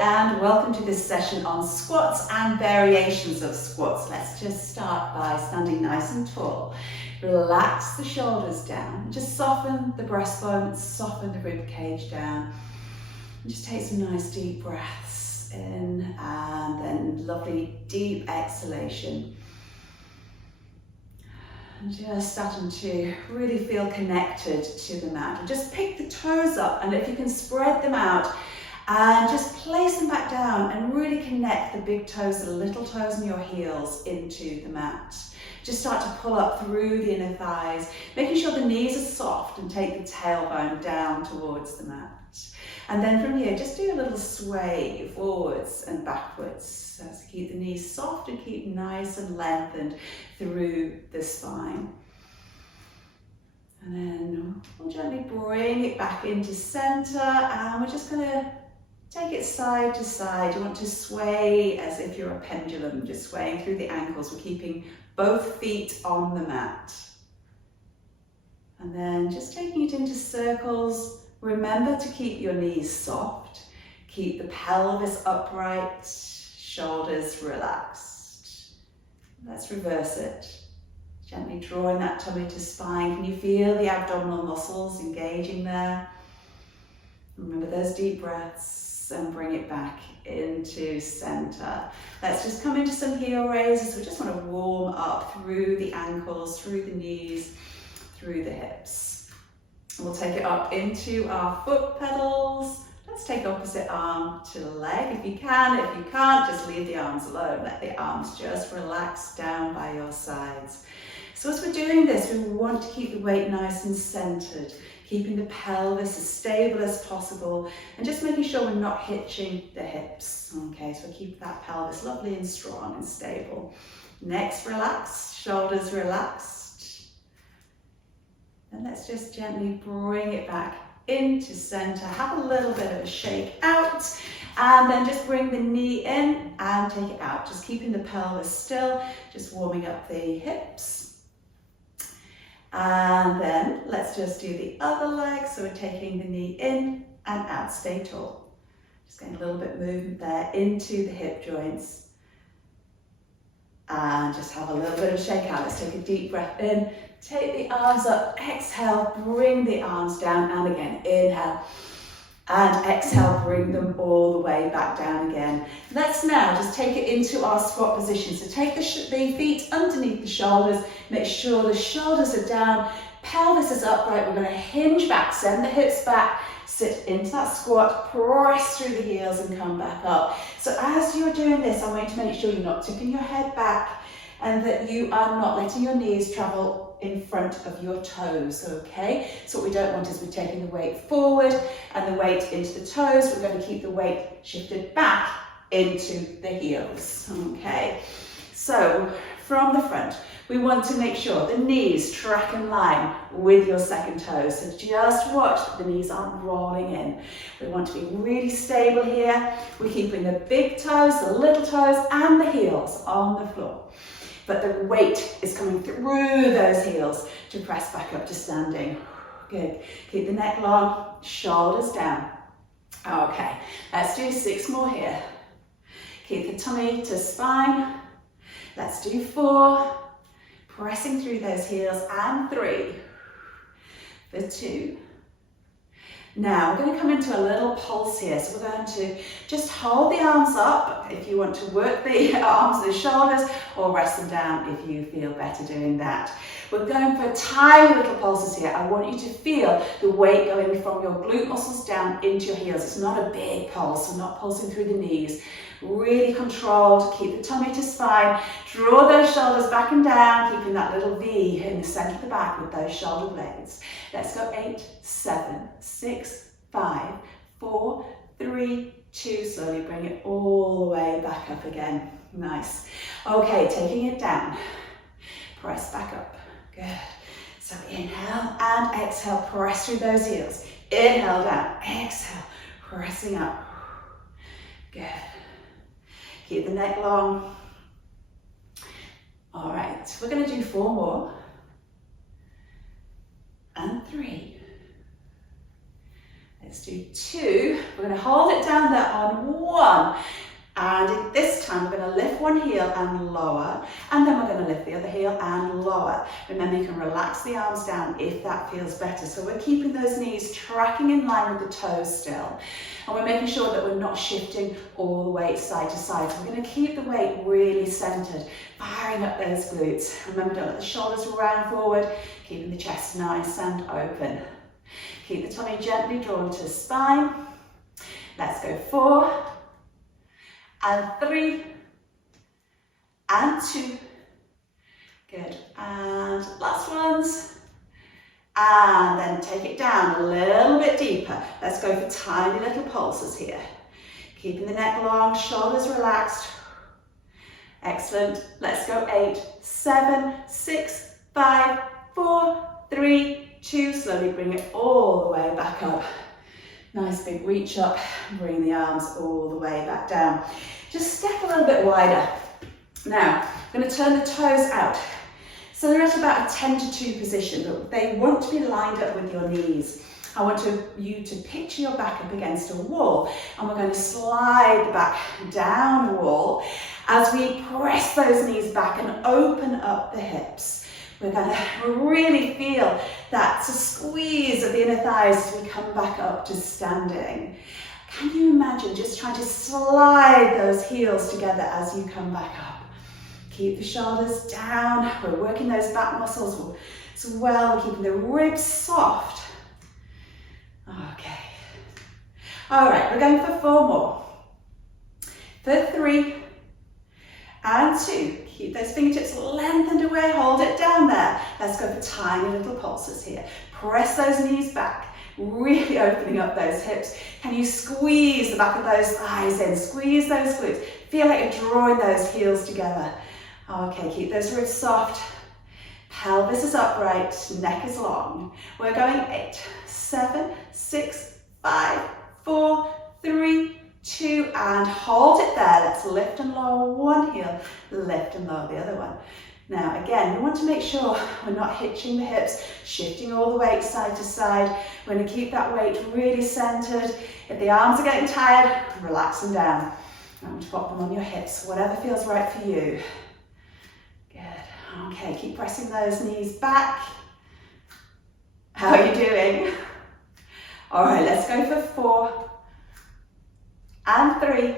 and welcome to this session on squats and variations of squats. Let's just start by standing nice and tall. Relax the shoulders down. Just soften the breastbone, soften the rib cage down. And just take some nice deep breaths in and then lovely deep exhalation. And just starting to really feel connected to the mat. And just pick the toes up, and if you can spread them out and just place them back down and really connect the big toes, the little toes and your heels into the mat. Just start to pull up through the inner thighs, making sure the knees are soft, and take the tailbone down towards the mat. And then from here, just do a little sway forwards and backwards. So keep the knees soft and keep nice and lengthened through the spine. And then we'll gently bring it back into center, and we're just going to take it side to side. You want to sway as if you're a pendulum, just swaying through the ankles. We're keeping both feet on the mat. And then just taking it into circles. Remember to keep your knees soft. Keep the pelvis upright, shoulders relaxed. Let's reverse it. Gently drawing that tummy to spine. Can you feel the abdominal muscles engaging there? Remember those deep breaths and bring it back into center. Let's just come into some heel raises. We just want to warm up through the ankles, through the knees, through the hips. We'll take it up into our foot pedals. Let's take opposite arm to leg if you can. If you can't, just leave the arms alone. Let the arms just relax down by your sides. So as we're doing this, we want to keep the weight nice and centered, keeping the pelvis as stable as possible, and just making sure we're not hitching the hips. Okay, so keep that pelvis lovely and strong and stable. Necks relaxed, shoulders relaxed. And let's just gently bring it back into center. Have a little bit of a shake out, and then just bring the knee in and take it out. Just keeping the pelvis still, just warming up the hips. And then let's just do the other leg. So we're taking the knee in and out, stay tall. Just getting a little bit of movement there into the hip joints. And just have a little bit of a shake out. Let's take a deep breath in. Take the arms up, exhale, bring the arms down, and again, inhale, and exhale, bring them all the way back down again. Let's now just take it into our squat position. So take the feet underneath the shoulders, make sure the shoulders are down, pelvis is upright. We're going to hinge back, send the hips back, sit into that squat, press through the heels and come back up. So as you're doing this, I want you to make sure you're not tipping your head back and that you are not letting your knees travel in front of your toes, okay? So what we don't want is we're taking the weight forward and the weight into the toes. We're going to keep the weight shifted back into the heels, okay? So from the front, we want to make sure the knees track in line with your second toes. So just watch that the knees aren't rolling in. We want to be really stable here. We're keeping the big toes, the little toes, and the heels on the floor. But the weight is coming through those heels to press back up to standing. Good. Keep the neck long, shoulders down. Okay, let's do 6 more here. Keep the tummy to spine. Let's do 4. Pressing through those heels, and 3. For 2. Now we're going to come into a little pulse here. So we're going to just hold the arms up if you want to work the arms and the shoulders, or rest them down if you feel better doing that. We're going for tiny little pulses here. I want you to feel the weight going from your glute muscles down into your heels. It's not a big pulse. We're not pulsing through the knees. Really controlled. Keep the tummy to spine. Draw those shoulders back and down, keeping that little V in the center of the back with those shoulder blades. Let's go 8, 7, 6, 5, 4, 3, 2. Slowly bring it all the way back up again. Nice. Okay, taking it down. Press back up. Good. So inhale and exhale. Press through those heels. Inhale down. Exhale. Pressing up. Good. Keep the neck long. All right, we're going to do 4 more. And 3. Let's do 2. We're going to hold it down there on 1. And this time we're going to lift one heel and lower, and then we're going to lift the other heel and lower. Remember, you can relax the arms down if that feels better. So we're keeping those knees tracking in line with the toes still. And we're making sure that we're not shifting all the weight side to side. So we're going to keep the weight really centered, firing up those glutes. Remember, don't let the shoulders round forward, keeping the chest nice and open. Keep the tummy gently drawn to the spine. Let's go 4. And 3, and 2, good, and last ones, and then take it down a little bit deeper. Let's go for tiny little pulses here. Keeping the neck long, shoulders relaxed. Excellent. Let's go 8, 7, 6, 5, 4, 3, 2. Slowly bring it all the way back up. Nice big reach up, bring the arms all the way back down. Just step a little bit wider. Now, I'm going to turn the toes out. So they're at about a 10 to 2 position, but they want to be lined up with your knees. I want you to picture your back up against a wall, and we're going to slide the back down the wall as we press those knees back and open up the hips. We're going to really feel that squeeze of the inner thighs as we come back up to standing. Can you imagine just trying to slide those heels together as you come back up? Keep the shoulders down. We're working those back muscles as well. We're keeping the ribs soft. Okay. All right, we're going for 4 more. For 3 and 2. Keep those fingertips lengthened away, hold it down there. Let's go for tiny little pulses here. Press those knees back, really opening up those hips. Can you squeeze the back of those thighs in? Squeeze those glutes. Feel like you're drawing those heels together. Okay, keep those ribs soft. Pelvis is upright, neck is long. We're going 8, 7, 6, 5, 4, 3, 2, and hold it there. Let's lift and lower one heel, lift and lower the other one. Now again, we want to make sure we're not hitching the hips, shifting all the weight side to side. We're going to keep that weight really centered. If the arms are getting tired, relax them down. I'm going to pop them on your hips, whatever feels right for you. Good. Okay, keep pressing those knees back. How are you doing? All right, let's go for 4. And 3,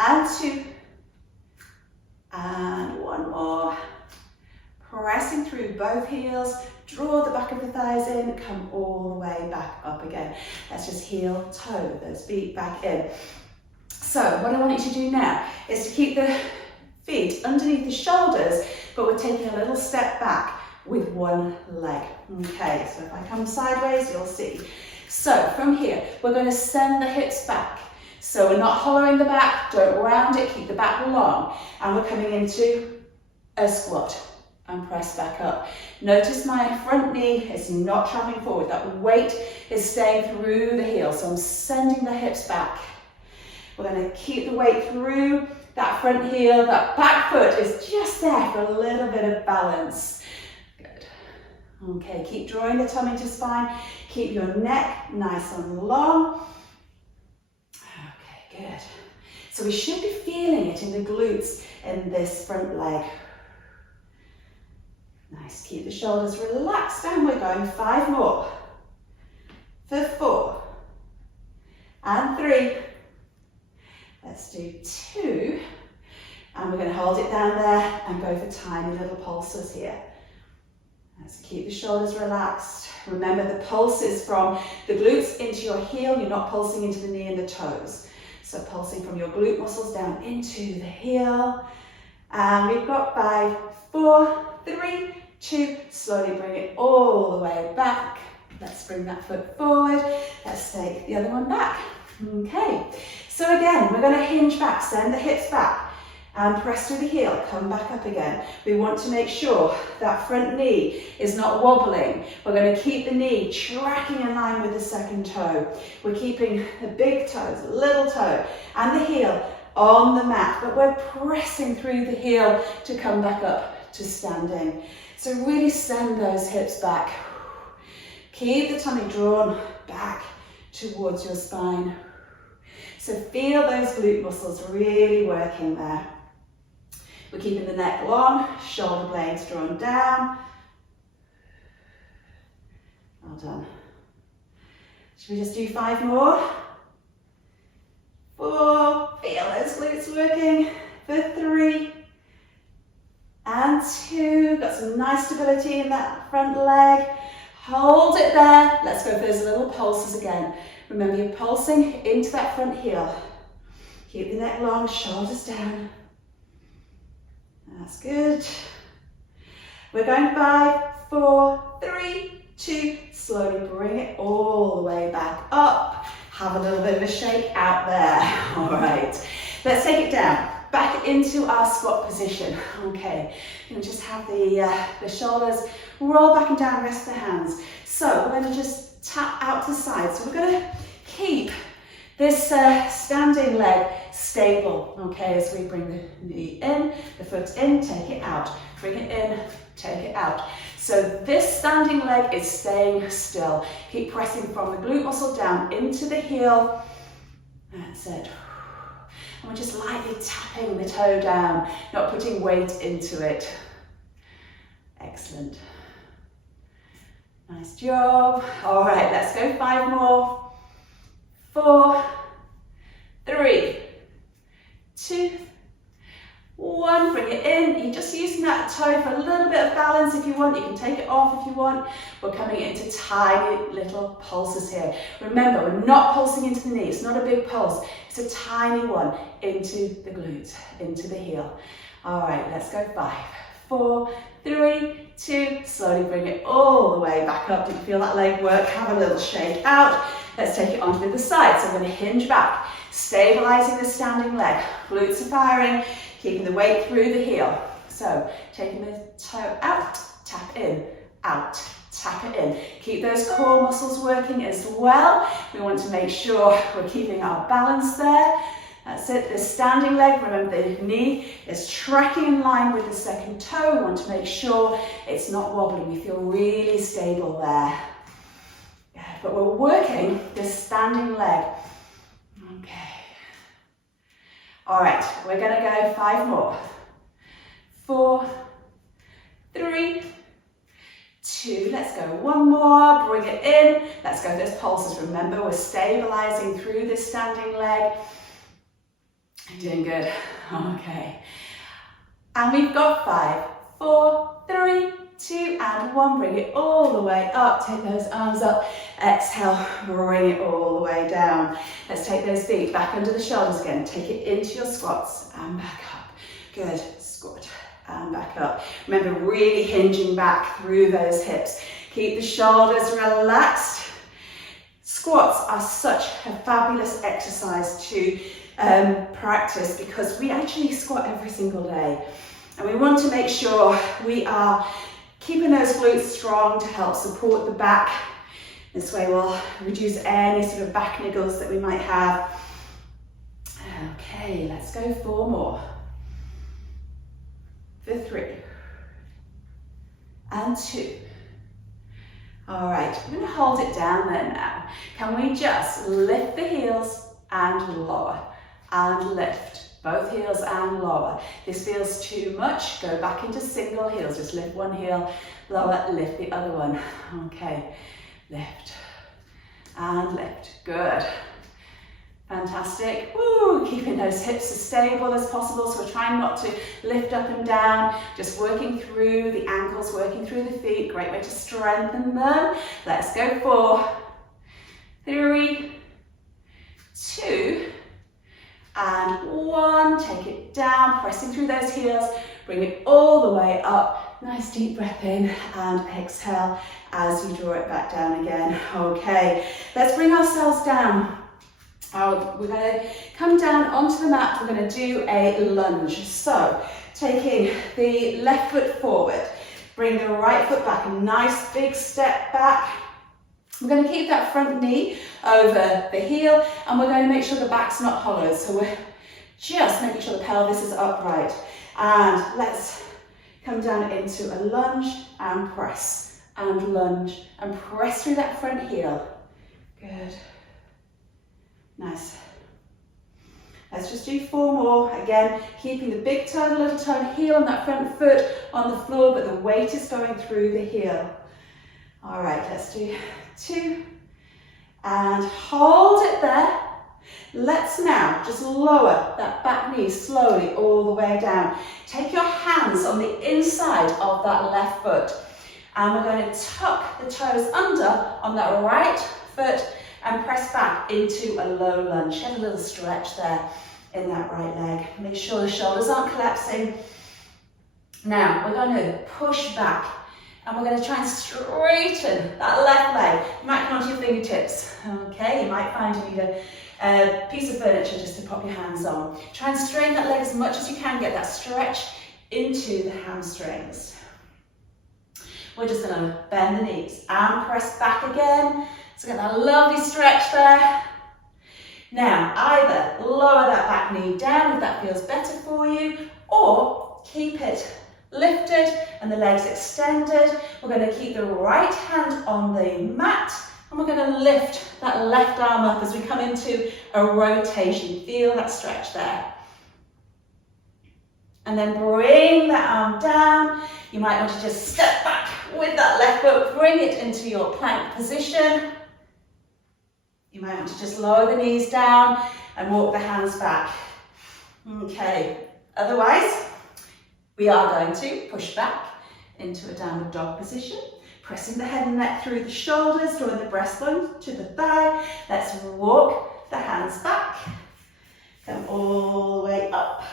and 2, and 1 more. Pressing through both heels, draw the back of the thighs in, come all the way back up again. Let's just heel, toe those feet back in. So what I want you to do now is to keep the feet underneath the shoulders, but we're taking a little step back with one leg. Okay, so if I come sideways, you'll see. So from here, we're going to send the hips back. So we're not hollowing the back, don't round it, keep the back long. And we're coming into a squat and press back up. Notice my front knee is not traveling forward. That weight is staying through the heel. So I'm sending the hips back. We're going to keep the weight through that front heel. That back foot is just there for a little bit of balance. Okay, keep drawing the tummy to spine. Keep your neck nice and long. Okay, good. So we should be feeling it in the glutes in this front leg. Nice, keep the shoulders relaxed down. We're going 5 more. For 4. And 3. Let's do 2. And we're going to hold it down there and go for tiny little pulses here. Let's keep the shoulders relaxed. Remember, the pulse is from the glutes into your heel. You're not pulsing into the knee and the toes. So pulsing from your glute muscles down into the heel. And we've got 5, 4, 3, 2. Slowly bring it all the way back. Let's bring that foot forward. Let's take the other one back. Okay. So again, we're going to hinge back, send the hips back. And press through the heel, come back up again. We want to make sure that front knee is not wobbling. We're going to keep the knee tracking in line with the second toe. We're keeping the big toes, little toe, and the heel on the mat, but we're pressing through the heel to come back up to standing. So really send those hips back. Keep the tummy drawn back towards your spine. So feel those glute muscles really working there. We're keeping the neck long, shoulder blades drawn down. Well done. Should we just do 5 more? 4, feel those glutes working. For 3 and 2, got some nice stability in that front leg. Hold it there. Let's go for those little pulses again. Remember, you're pulsing into that front heel. Keep the neck long, shoulders down. That's good. We're going 5, 4, 3, 2. Slowly bring it all the way back up. Have a little bit of a shake out there. All right. Let's take it down. Back into our squat position. Okay. You can just have the shoulders roll back and down, rest the hands. So we're going to just tap out to the side. So we're going to keep this standing leg stable, okay, as we bring the knee in, the foot in, take it out, bring it in, take it out. So this standing leg is staying still. Keep pressing from the glute muscle down into the heel. That's it. And we're just lightly tapping the toe down, not putting weight into it. Excellent. Nice job. All right, let's go 5 more. 4, 3, 2, 1. Bring it in. You're just using that toe for a little bit of balance if you want. You can take it off if you want. We're coming into tiny little pulses here. Remember, we're not pulsing into the knee. It's not a big pulse. It's a tiny one into the glutes, into the heel. All right, let's go 5, 4, 3, 2. Slowly bring it all the way back up. Did you feel that leg work? Have a little shake out. Let's take it onto the other side. So I'm going to hinge back, stabilizing the standing leg. Glutes are firing, keeping the weight through the heel. So taking the toe out, tap in, out, tap it in. Keep those core muscles working as well. We want to make sure we're keeping our balance there. That's it, the standing leg, remember the knee is tracking in line with the second toe. We want to make sure it's not wobbling. We feel really stable there. But we're working this standing leg. Okay. All right, we're going to go 5 more. 4, 3, 2. Let's go 1 more. Bring it in. Let's go those pulses. Remember, we're stabilizing through this standing leg. You're doing good. Okay. And we've got 5, 4, 3, 2, and 1. Bring it all the way up. Take those arms up. Exhale, bring it all the way down. Let's take those feet back under the shoulders again. Take it into your squats and back up. Good. Squat and back up. Remember, really hinging back through those hips. Keep the shoulders relaxed. Squats are such a fabulous exercise to practice because we actually squat every single day. And we want to make sure we are keeping those glutes strong to help support the back. This way we'll reduce any sort of back niggles that we might have. Okay, let's go 4 more. For 3. And 2. All right, we're going to hold it down there now. Can we just lift the heels and lower and lift? Both heels and lower. This feels too much. Go back into single heels. Just lift one heel, lower, lift the other one. Okay, lift and lift. Good. Fantastic. Woo, keeping those hips as stable as possible. So we're trying not to lift up and down. Just working through the ankles, working through the feet. Great way to strengthen them. Let's go 4, 3, 2, and 1. Take it down, pressing through those heels. Bring it all the way up. Nice deep breath in and exhale as you draw it back down again. Okay, let's bring ourselves down. We're going to come down onto the mat. We're going to do a lunge. So taking the left foot forward, bring the right foot back, a nice big step back. We're going to keep that front knee over the heel, and we're going to make sure the back's not hollow. So we're just making sure the pelvis is upright. And let's come down into a lunge and press and lunge, and press through that front heel. Good. Nice. Let's just do 4 more. Again, keeping the big toe, the little toe, and heel on that front foot on the floor, but the weight is going through the heel. All right, let's do 2. And hold it there. Let's now just lower that back knee slowly all the way down. Take your hands on the inside of that left foot. And we're going to tuck the toes under on that right foot and press back into a low lunge. Get a little stretch there in that right leg. Make sure the shoulders aren't collapsing. Now we're going to push back and we're going to try and straighten that left leg. You might come onto your fingertips. Okay, you might find you need a piece of furniture just to pop your hands on. Try and straighten that leg as much as you can. Get that stretch into the hamstrings. We're just going to bend the knees and press back again. So get that lovely stretch there. Now, either lower that back knee down if that feels better for you, or keep it lifted and the legs extended. We're going to keep the right hand on the mat and we're going to lift that left arm up as we come into a rotation. Feel that stretch there. And then bring that arm down. You might want to just step back with that left foot, bring it into your plank position. You might want to just lower the knees down and walk the hands back. Okay, otherwise, we are going to push back into a downward dog position, pressing the head and neck through the shoulders, drawing the breastbone to the thigh. Let's walk the hands back, come all the way up.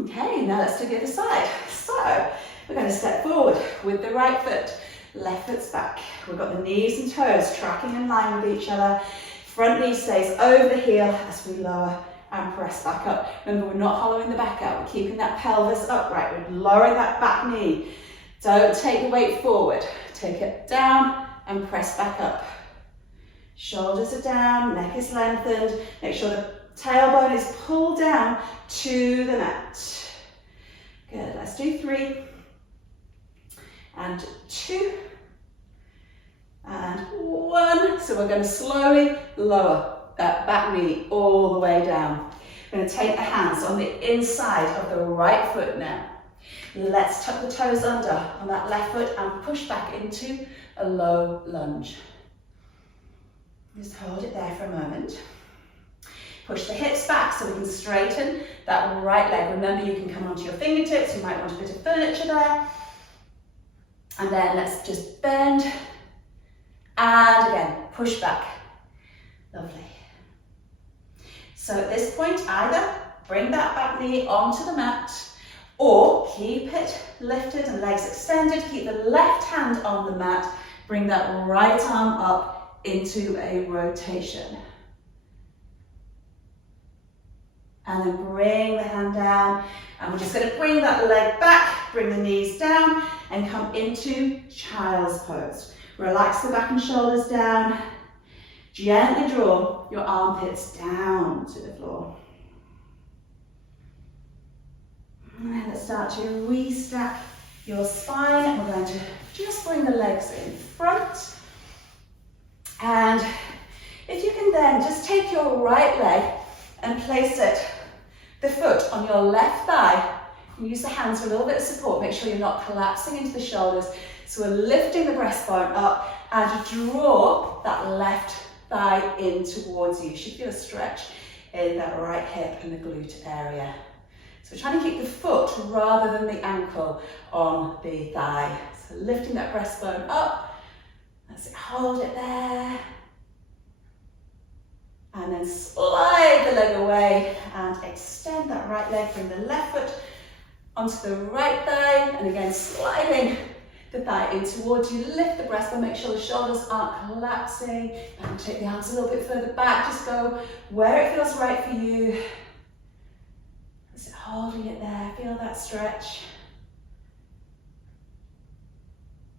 Okay, now let's do the other side. So, we're going to step forward with the right foot, left foot's back. We've got the knees and toes tracking in line with each other. Front knee stays over the heel as we lower and press back up. Remember, we're not hollowing the back out. We're keeping that pelvis upright. We're lowering that back knee. Don't take the weight forward. Take it down and press back up. Shoulders are down, neck is lengthened. Make sure the tailbone is pulled down to the mat. Good, let's do 3 and 2 and 1. So we're going to slowly lower that back knee all the way down. We're going to take the hands on the inside of the right foot now. Let's tuck the toes under on that left foot and push back into a low lunge. Just hold it there for a moment. Push the hips back so we can straighten that right leg. Remember, you can come onto your fingertips. You might want a bit of furniture there. And then let's just bend. And again, push back. Lovely. So at this point, either bring that back knee onto the mat or keep it lifted and legs extended. Keep the left hand on the mat. Bring that right arm up into a rotation. And then bring the hand down. And we're just going to bring that leg back, bring the knees down, and come into child's pose. Relax the back and shoulders down. Gently draw your armpits down to the floor. And then let's start to restack your spine. We're going to just bring the legs in front. And if you can then just take your right leg and place it, the foot on your left thigh. And use the hands for a little bit of support. Make sure you're not collapsing into the shoulders. So we're lifting the breastbone up and draw that left thigh in towards you. You should feel a stretch in that right hip and the glute area. So we're trying to keep the foot rather than the ankle on the thigh. So lifting that breastbone up. That's it, hold it there. And then slide the leg away and extend that right leg, bring the left foot onto the right thigh, and again sliding the thigh in towards you. Lift the breastbone, make sure the shoulders aren't collapsing, and take the arms a little bit further back. Just go where it feels right for you. Just holding it there, feel that stretch.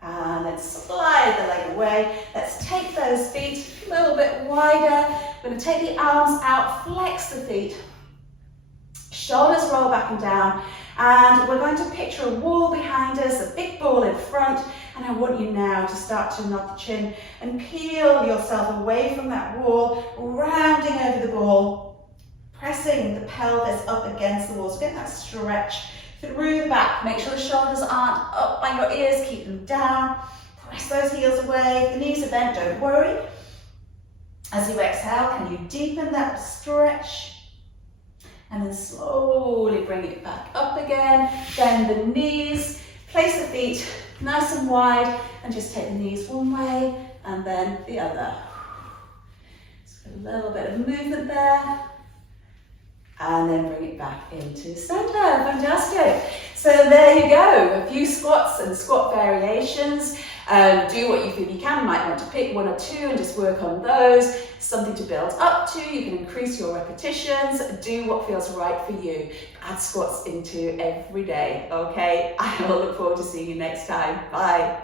And then slide the leg away. Let's take those feet a little bit wider. We're going to take the arms out, flex the feet. Shoulders roll back and down. And we're going to picture a wall behind us, a big ball in front, and I want you now to start to nod the chin and peel yourself away from that wall, rounding over the ball, pressing the pelvis up against the wall. So get that stretch through the back. Make sure the shoulders aren't up by your ears, keep them down. Press those heels away. If the knees are bent, don't worry. As you exhale, can you deepen that stretch? And then slowly bring it back up again. Bend the knees, place the feet nice and wide, and just take the knees one way and then the other. Just a little bit of movement there. And then bring it back into center. Fantastic. So there you go. A few squats and squat variations. Do what you feel you can. You might want to pick one or two and just work on those. Something to build up to. You can increase your repetitions. Do what feels right for you. Add squats into every day. Okay. I will look forward to seeing you next time. Bye.